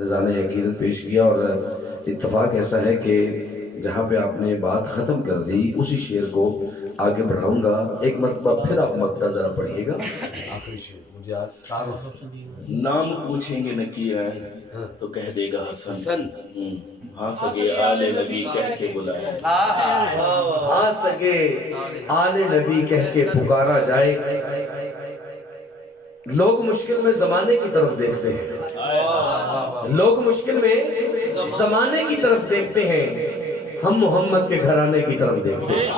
نظام عقیدت پیش کیا، اور اتفاق ایسا ہے کہ جہاں پہ آپ نے بات ختم کر دی اسی شعر کو آگے بڑھاؤں گا۔ ایک مرتبہ پھر آپ مقطع ذرا پڑھیے گا، آخری شعر مجھے نام پوچھیں گے نکی ہے تو کہہ دے گا حسن، ہاں سگے آل نبی کہہ کے بلایا، ہاں سگے آل نبی کہہ کے پکارا جائے۔ لوگ مشکل میں زمانے کی طرف دیکھتے ہیں، لوگ مشکل میں زمانے کی طرف دیکھتے ہیں، ہم محمد کے گھرانے کی طرف دیکھتے ہیں۔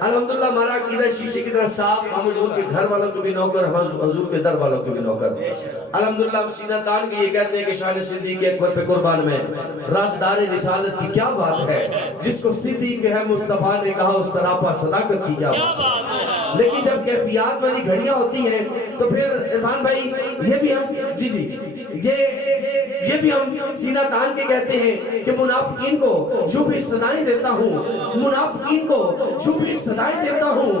الحمدللہ ہمارا عقیدہ شیشے کی طرح صاف، ہم حضور کے گھر والوں کے بھی نوکر، ہم حضور کے در والوں کے بھی نوکر۔ الحمدللہ ہم سینہ تان کے یہ کہتے ہیں کہ شان صدیق اکبر پہ قربان میں رازدار رسالت کی کیا بات ہے، جس کو صدیق ہے مصطفیٰ نے کہا اس سراپا صداقت کی کیا بات ہے۔ لیکن جب کیفیات والی گھڑیاں ہوتی ہیں تو پھر عرفان بھائی یہ بھی ہم یہ بھی ہم سینہ تان کے کہتے ہیں کہ منافقین کو جو بھی سزائیں دیتا ہوں، منافقین کو جو بھی سزائیں دیتا ہوں،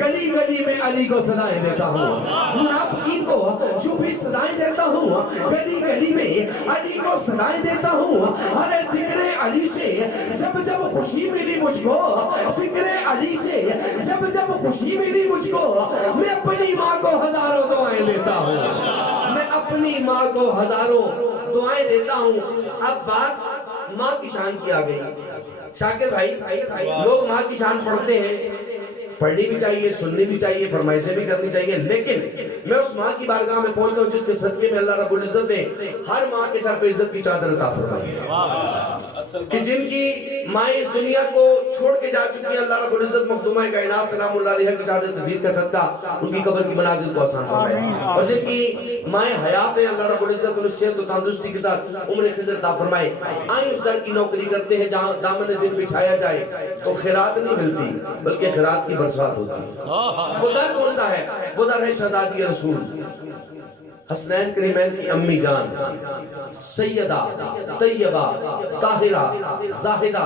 گلی گلی میں علی کو سزائیں دیتا ہوں، منافقین کو جو بھی سزائیں دیتا ہوں، گلی گلی میں علی کو سزائیں دیتا ہوں۔ ارے ذکر علی سے جب جب خوشی ملی مجھ کو، ذکر علی سے جب جب خوشی ملی مجھ کو، میں اپنی ماں کو ہزاروں دعائیں دیتا ہوں، میں اپنی ماں کو ہزاروں دعائیں دیتا ہوں۔ اب بات ماں کی شان کی آ گئی۔ شاکر بھائی، لوگ ماں کی شان پڑھتے ہیں، پڑھنی بھی چاہیے، سننی بھی چاہیے، فرمائشیں بھی کرنی چاہیے، لیکن میں اس ماں کی بارگاہ میں پہنچتا ہوں جس کے صدقے میں اللہ رب العزت نے ہر ماں کے سر پہ عزت کی چادر عطا فرمائی ہے، کہ جن کی مائیں اس دنیا کو چھوڑ کے جا چکی ہیں، اللہ رب العزت مخدومہ کائنات سلام اللہ علیہ کی چادر تدبیر کا صدقہ ان کی قبر کی منازل کو آسان فرمائے، اور جن کی مائیں حیات ہیں اللہ رب العزت انہیں صحت و تندرستی کے ساتھ عمر خضر عطا فرمائے۔ آئیں اس در کی نوکری کرتے ہیں جہاں دامن دل بچھایا جائے تو خیرات نہیں ملتی بلکہ خیرات کی برسات ہوتی ہے۔ وہ در کون سا ہے؟ وہ در ہے شہزادی رسول حسنین کریمین کی امی جان سیدہ طیبہ طاہرہ زاہدہ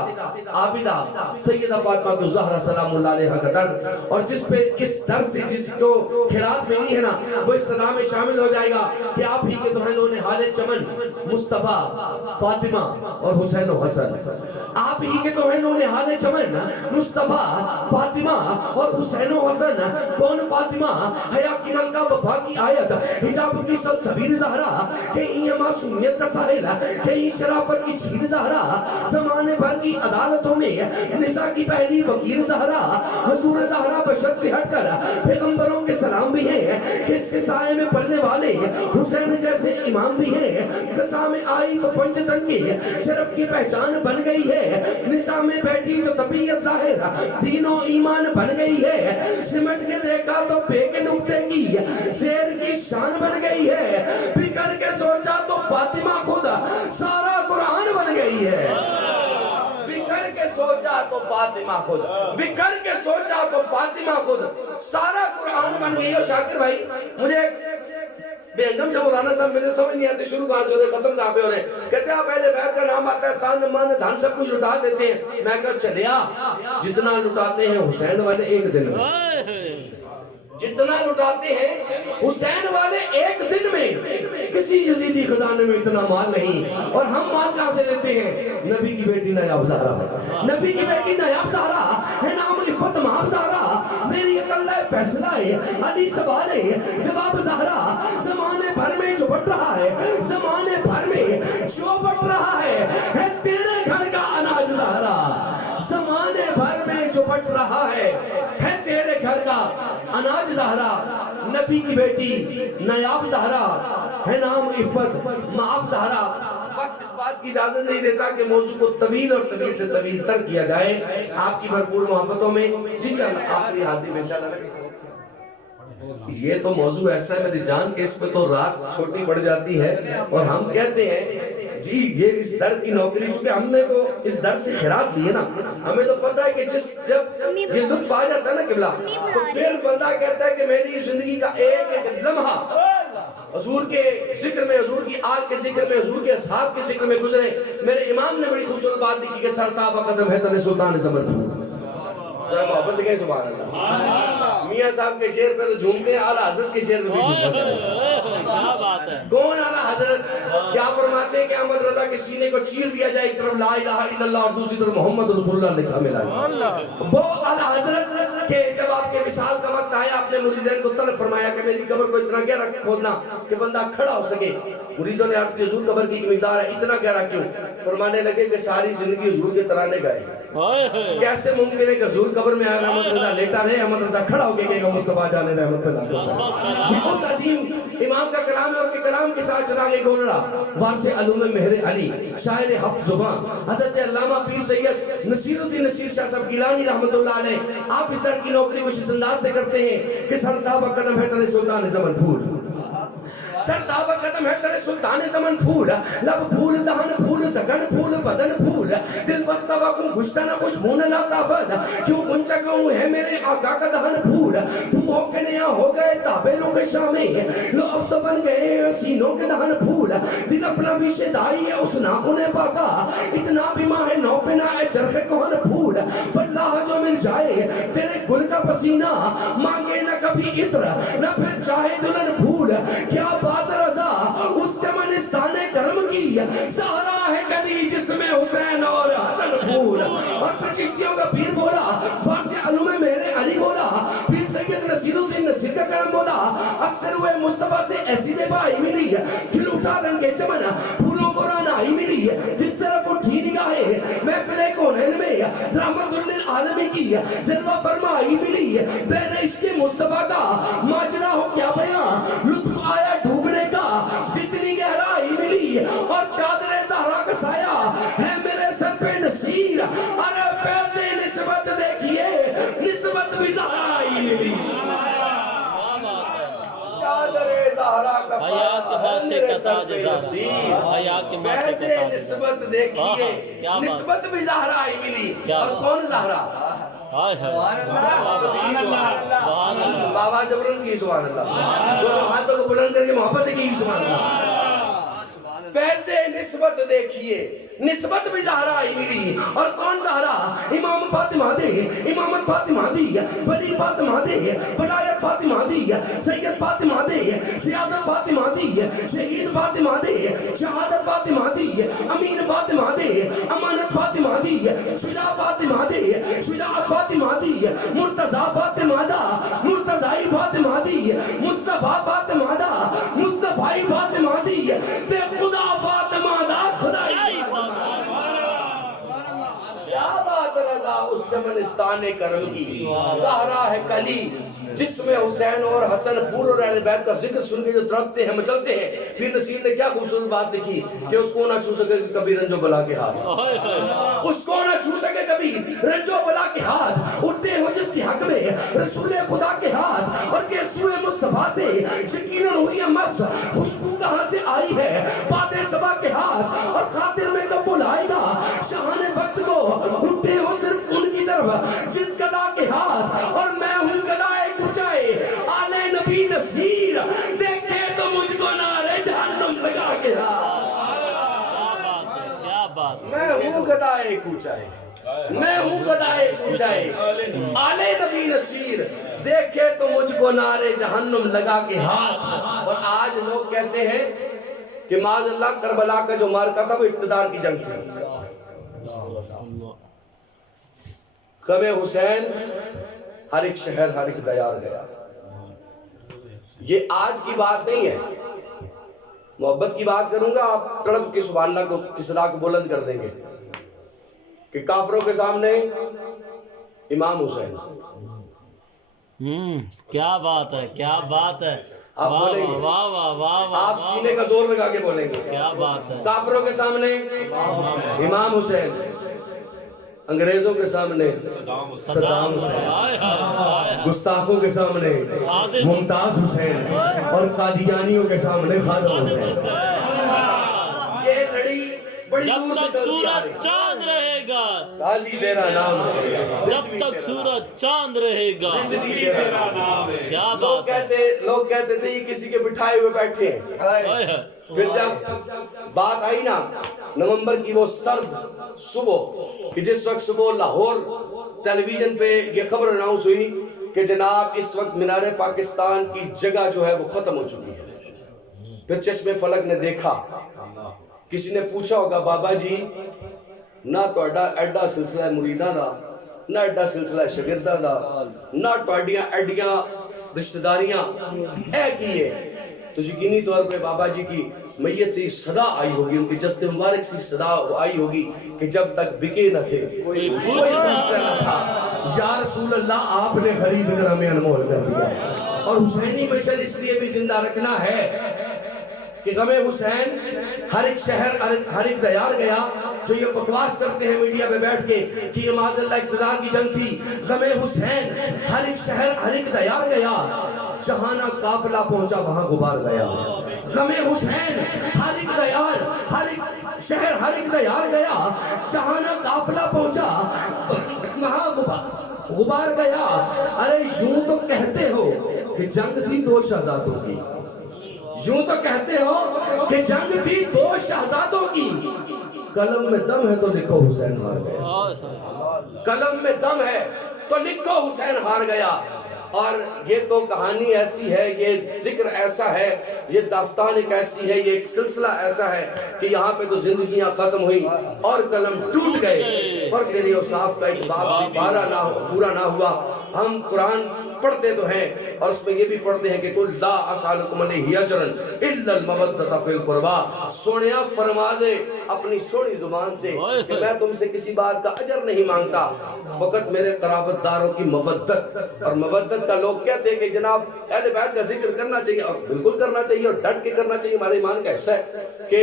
عابدہ سیدہ فاطمہ الزہرا سلام اللہ علیہ کا در، اور جس پہ اس در سے جس کو خیرات ملی ہے نا وہ اس صدا میں شامل ہو جائے گا کہ آپ ہی کے دہنوں نے حال چمن مصطفیٰ فاطمہ اور حسین و حسن، آپ ہی کے دہنوں نے حال چمن مصطفیٰ فاطمہ اور حسین و حسن۔ کون فاطمہ؟ حیا کی ملکہ وفا کی آیت، حجاب کی سلسبیل زہرا، کہیں معصومیت کا ساحل، کہیں شرافت کی جھیل زہرا، زمانے بھر کی عدالتوں میں نساء کی پہلی وکیل زہرا، حضور زہرا بشر سے ہٹ کر پیغمبروں کے سلام بھی ہیں، کس کے سائے میں پلنے والے حسین جیسے امام بھی ہیں، قصہ میں آئی تو پنج تن کی شرف کی پہچان بن گئی ہے، نساء میں بیٹھی تو طبیعت ظاہر تینوں ایمان بن گئی ہے، سمٹ کے دیکھا تو بے کے نکتے کی زیر کی شان بن گئی ہے، بکر کے سوچا تو فاطمہ خود سارا قرآن بن گئی ہے، بکر کے سوچا تو فاطمہ خود، بکر کے سوچا تو فاطمہ خود سارا قرآن بن گئی ہے۔ شاکر بھائی مجھے بیگم سے مولانا صاحب میرے سمجھ نہیں آتے شروع کہاں سے ہو رہے ختم کہاں پہ ہو رہے، کہتے ہیں پہلے بیت کا نام آتا ہے تان مان دھن سب کچھ لٹا دیتے ہیں، میں کہا چلیا جتنا لٹاتے ہیں حسین والے ایک دن میں، جتنا لٹاتے ہیں حسین والے ایک دن میں، کسی یزیدی خزانے میں اتنا مال نہیں، اور ہم مال کہاں سے لیتے ہیں؟ نبی کی بیٹی نایاب زہرا، نبی کی بیٹی نایاب زہرا ہے، نام عفت ماب زہرا، میری اللہ فیصلہ ہے علی سوال ہے جواب زہرا، زمانے بھر میں جو بٹ رہا ہے، زمانے بھر میں جو بٹ رہا ہے تیرے گھر کا اناج زہرا، زمانے بھر میں جو بٹ رہا ہے تیرے گھر کا اناج زہرا، نبی کی بیٹی نایاب زہرا ہے، نام عفت مآب زہرا۔ وقت اس بات کی اجازت نہیں دیتا کہ موضوع کو طویل اور طویل سے طویل تر کیا جائے، آپ کی بھرپور محبتوں میں جن چاہتا آخری حادی میں چاہتا یہ تو موضوع ایسا ہے میری جان کہ اس پہ تو رات چھوٹی پڑ جاتی ہے، اور ہم کہتے ہیں جی یہ اس در کی نوکری، چونکہ ہم نے تو اس در سے خیرات لیے نا، ہمیں تو پتہ ہے کہ جب یہ لطف آ جاتا ہے نا قبلہ تو پھر بندہ کہتا ہے کہ میری زندگی کا ایک ایک لمحہ حضور کے ذکر میں، حضور کی آل کے ذکر میں، حضور کے اصحاب کے ذکر میں گزرے۔ میرے امام نے بڑی خوبصورت بات دی کہ سرتاب قدم ہے تن سلطان زمن، ذرا واپس سے کہیں سبحان اللہ، میاں صاحب کے شعر پہ تو جھومتے ہیں، اعلیٰ حضرت کے شعر پہ بھی جھومتے ہیں، کیا بات ہے کون اعلیٰ حضرت؟ کیا فرماتے ہیں کہ احمد رضا کے سینے کو چیر دیا جائے، ایک طرف لا الہ الا اللہ اور دوسری طرف محمد رسول اللہ لکھا ملا ہے۔ وہ اعلیٰ حضرت کہ جب آپ کے وصال کا وقت آیا، اپنے مریدین کو طلب فرمایا کہ میری قبر کو اتنا گہرا کھودنا کہ بندہ کھڑا ہو سکے۔ مریدوں نے عرض کی حضور قبر کی مقدار ہے اتنا گہرا کیوں؟ فرمانے لگے کہ ساری زندگی حضور کے ترانے گائے، کیسے ممکن ہے کہ حضور قبر میں آیا احمد رضا لیٹا رہے، احمد رضا کھڑا ہو کے کہے گا مصطفیٰ جان رحمت اللہ۔ یہ اس عظیم امام کا کلام ہے، اور کے کلام کے ساتھ چراغ گولڑا وارث علوم مہر علی شاعر ہفت زبان حضرت علامہ پیر سید نصیر الدین نصیر شاہ صاحب گیلانی رحمت اللہ علیہ، آپ اس طرح کی نوکری کچھ اس انداز سے کرتے ہیں کہ سر دعویٰ قدم ہے ترے سلطان زمن پھول، سر دعویٰ قدم ہے ترے سلطان زمن پھول، لب پھول دہن پھول سکن پھول بدن پھول، دل بستہ وقم گشتہ نہ خوشبو نہ لاتا فد، کیوں کنچا کہوں ہے میرے آقا کا دہن پھول، وہ ہو کے نیا ہو گئے تابے لوگ شامے، لو اب تو بن گئے سینوں کے دہن پھول، دل اپنا بھی شدائی ہے اس ناخن پاکا، اتنا بھی ماہ نو پہ نہ اے چرخ کون پھول، واللہ جو مل جائے تیرے گل کا پسینہ، مانگے نہ کبھی عطر نہ پھر چاہے دلہن پھول، کیا بات رضا اس چمنستان کرم کی، سہرا ہے گلی جس میں حسین اور حسن پھول، اور پھر چشتیوں کا پیر بولا، فارس علوم میرے علی بولا، پیر سید نصیر الدین نصیر کا کرم بولا، اکثر ہوئے مصطفیٰ سے ایسی دبائی ملی، پھر اٹھا رنگے چمن پھولوں کو رانائی ملی، جس طرف اٹھی نگاہیں محفل کونین میں رحمت للعالمین کی جلوہ فرمائی ملی، بین عشق مصطفیٰ کا ماجرا ہو کیا بیان، لطف آیا ڈوبنے کا جتنی گہرائی ملی، اور چادر زہرا کا سایہ ہے میرے سر پہ نصیر، ارے فیض نسبت دیکھیے نسبت بھی زہرائی ملی، چادر زہرا کا سایہ میرے سر پہ نصیر، فیض نسبت دیکھیے نسبت بھی زہرائی ملی، اور کون زہرا؟ بابا جبرن کی سبحان اللہ، دونوں ہاتھوں کو بلند کر کے محبت سے کی سبحان اللہ، فیض نسبت دیکھیے نسبت بھی زہرا ہی ملی، اور کون زہرا؟ امام فاطمہ دے، امامت فاطمہ دی، ولی فاطمہ دے، ولایت فاطمہ دی، سید فاطمہ دے، سیادت فاطمہ دی، شہید فاطمہ دے، شہادت فاطمہ دی، امین فاطمہ دے، امانت فاطمہ دی، شجاع فاطمہ دے، شجاعت فاطمہ دی، مرتضی فاطمہ دا، مرتضی فاطمہ دی، مصطفیٰ فاطمہ دا، مصطفی فاطمہ دی، تے خدا فاطمہ دا خدائی، کیا بات رضا اس چمنستان کرم کی، زہرا ہے کلی جس میں حسین اور حسن پھول اور اہل بیت کا ذکر سن کے جو تڑپتے ہیں مچلتے ہیں۔ پھر نصیر نے کیا خوبصورت بات لکھی کہ اس کو نہ چھو سکے کبھی رنج و بلا کے ہاتھ، اس کو نہ چھو سکے کبھی رنج و بلا کے ہاتھ، اٹھتے ہو جس کے حق میں رسول خدا کے ہاتھ، اور کہ سوئے مصطفیٰ سے یقیناً ہوئی مس، خوشبو کہاں سے آئی ہے باد صبا کے ہاتھ، اور خاطر میں کب بلائے گا شاہان وقت کو، اٹھتے ہو صرف ان کی طرف جس گدا کے ہاتھ، اور میں ہوں گدائے کچائے آل نبی نصیر، دیکھے تو مجھ کو نعرے جہنم لگا کے میں ہوں گدائے کوچائے، میں ہوں گدائے کوچائے آل نبی نصیر، دیکھے تو مجھ کو نعرے جہنم لگا کے ہاتھ۔ اور آج لوگ کہتے ہیں کہ معاذ اللہ کربلا کا جو مارکا تھا وہ اقتدار کی جنگ تھی، غم حسین ہر ایک شہر ہر ایک دیار گیا۔ یہ آج کی بات نہیں ہے، محبت کی بات کروں گا آپ تڑپ کے سبحان اللہ کو کسرا کو بلند کر دیں گے کہ کافروں کے سامنے امام حسین، کیا بات ہے، کیا بات ہے، آپ بولیں گے، واہ واہ واہ واہ، آپ سینے کا زور لگا کے بولیں گے، کیا بات ہے، کافروں کے سامنے امام حسین، انگریزوں کے سامنے صدام حسین، گستاخوں کے سامنے ممتاز حسین، اور قادیانیوں کے سامنے خادم حسین۔ یہ لڑی بڑی جب دور سے تک چلتی آ سورج رہی، چاند رہے گا، غازی تیرا نام ہے، جب تک سورج چاند رہے گا، رضوی تیرا نام ہے۔ کیا لوگ بات ہے، کہتے تھے یہ کسی کے بٹھائے ہوئے بیٹھے ہیں۔ پھر جب بات آئی نا نومبر کی وہ سرد صبح کہ جس وقت صبح لاہور ٹیلی ویژن پہ یہ خبر اناؤنس ہوئی کہ جناب اس وقت مینار پاکستان کی جگہ جو ہے وہ ختم ہو چکی ہے، پھر چشم فلک نے دیکھا، کسی نے پوچھا ہوگا بابا جی نہ تہاڈا ایڈا سلسلہ مریداں دا، نہ ایڈا سلسلہ شاگرداں دا، نہ تہاڈیاں ایڈیاں رشتہ داریاں، اے کی ہے؟ تو یقینی طور پہ بابا جی کی میت سے صدا آئی ہوگی، ان کی جسد مبارک سے صدا آئی ہوگی کہ جب تک بکے نہ تھے کوئی پوچھتا نہ تھا، یا رسول اللہ آپ نے خرید کر ہمیں انمول کر دیا. اور حسینی مشن اس لیے بھی زندہ رکھنا ہے کہ غم حسین ہر ایک شہر ہر ایک دیار گیا. جو یہ بکواس کرتے ہیں میڈیا پہ بیٹھ کے کہ یہ معاذ اللہ اقتدار کی جنگ تھی، غم حسین ہر ایک شہر ہر ایک دیار گیا، جہاں نہ قافلہ پہنچا وہاں غبار گیا. غم حسین ہر ایک دیار ہر ایک شہر ہر ایک دیار گیا، جہاں نہ قافلہ پہنچا وہاں غبار گیا. ارے یوں تو کہتے ہو کہ جنگ تھی دو شہزادوں کی، یوں تو کہتے ہو کہ جنگ تھی دو شہزادوں کی، قلم میں دم ہے تو لکھو حسین ہار گیا. قلم میں دم ہے تو لکھو حسین ہار گیا. اور یہ تو کہانی ایسی ہے، یہ ذکر ایسا ہے، یہ داستان ایک ایسی ہے، یہ ایک سلسلہ ایسا ہے کہ یہاں پہ تو زندگیاں ختم ہوئی اور قلم ٹوٹ گئے، پر تیری اوصاف کا ایک باب بھی پورا نہ ہوا. ہم قرآن پڑھتے تو ہیں اور اس میں یہ بھی پڑھتے ہیں کہ قُلْ لَا أَسْأَلُكُمْ عَلَيْهِ أَجْرًا إِلَّا الْمَوَدَّةَ فِي الْقُرْبَى. سونیا فرما دے اپنی سونی زبان سے کہ میں تم سے کسی بات کا اجر نہیں مانگتا، فقط میرے قرابت داروں کی مودت. اور مودت کا لوگ کہتے ہیں کہ جناب اہل بیت کا ذکر کرنا چاہیے، اور بالکل کرنا چاہیے اور ڈٹ کے کرنا چاہیے، ہمارے ایمان کا حصہ ہے کہ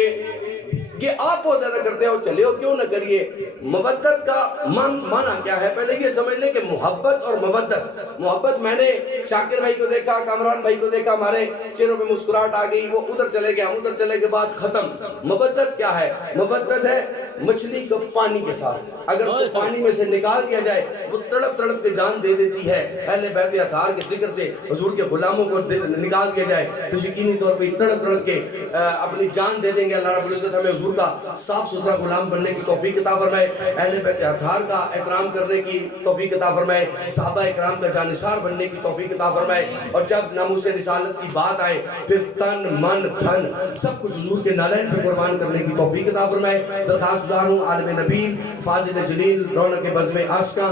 یہ آپ بہت زیادہ کرتے ہو، چلے ہو کیوں نہ کریے. مودت کا معنی کیا ہے؟ پہلے یہ سمجھ لیں کہ محبت اور مودت. محبت میں نے شاکر بھائی کو دیکھا، کامران بھائی کو دیکھا، ہمارے چہروں پہ مسکراہٹ آ گئی، وہ ادھر چلے گئے، ادھر چلے کے بعد ختم. مودت کیا ہے؟ مودت ہے مچھلی کو پانی کے ساتھ اگر اس کو پانی میں سے نکال دیا جائے وہ تڑپ تڑپ کے جان دے دیتی ہے. اہل بیت اطہار کے ذکر سے حضور کے غلاموں کو نکال دیا جائے تو یقینی طور پہ تڑپ تڑپ کے اپنی جان دے دیں گے. اللہ رب العزت ہمیں حضور کا صاف ستھرا غلام بننے کی توفیق عطا فرمائے، اہل بیت اطہار کا احترام کرنے کی توفیق عطا فرمائے، صحابہ اکرام کا جانثار بننے کی توفیق عطا فرمائے. اور جب ناموس رسالت کی بات آئے پھر تن من دھن سب کچھ حضور کے نالین پہ قربان کرنے کی توفیق عطا فرمائے. درخواست گزار ہوں عالم نبی فاضل جلیل رونق بزم عاشقاں